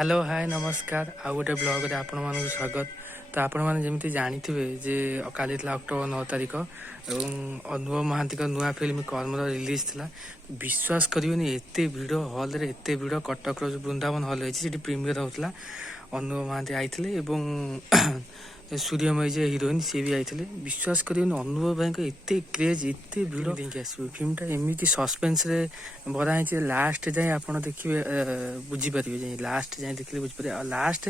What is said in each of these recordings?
Hello hi नमस्कार आउ गोटे blog रे आपण मानक स्वागत। तो आपण माने जेमती जानिथिबे जे काली अक्टोबर 9 तारिख एवं अनुभव महांती का नुआ फिल्म कर्म रिलीज थिला। विश्वास करियोनी एते भिड़ हॉल रे एते भिड़ कटक रो वृंदावन हॉल है सेठी प्रीमियर होतला। अनुभव महांती आइथिले एवं सूर्यमयी जे हिरोइन सी भी आइथिले। विश्वास करियोनी अनुभव भाई का एते क्रेज एते भिड़ देखि आसबो। फिल्मटा एमिति सस्पेंस रे भरा है लास्ट जाए आपण देखिए बुझी परिबे जे लास्ट जाए देखले बुझी परिबे। लास्ट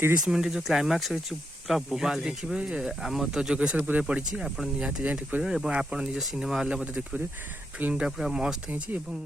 30 मिनिट जो क्लाइमैक्स अछि पूरा बोबाल देखिबे। आम तो जोगेश्वरपुर पड़ी आपण निहाती जाए देख परिबे एवं आपण निज सिनेमा हॉल रे देखि परिबे। फिल्मटा पूरा मस्त हेछि एवं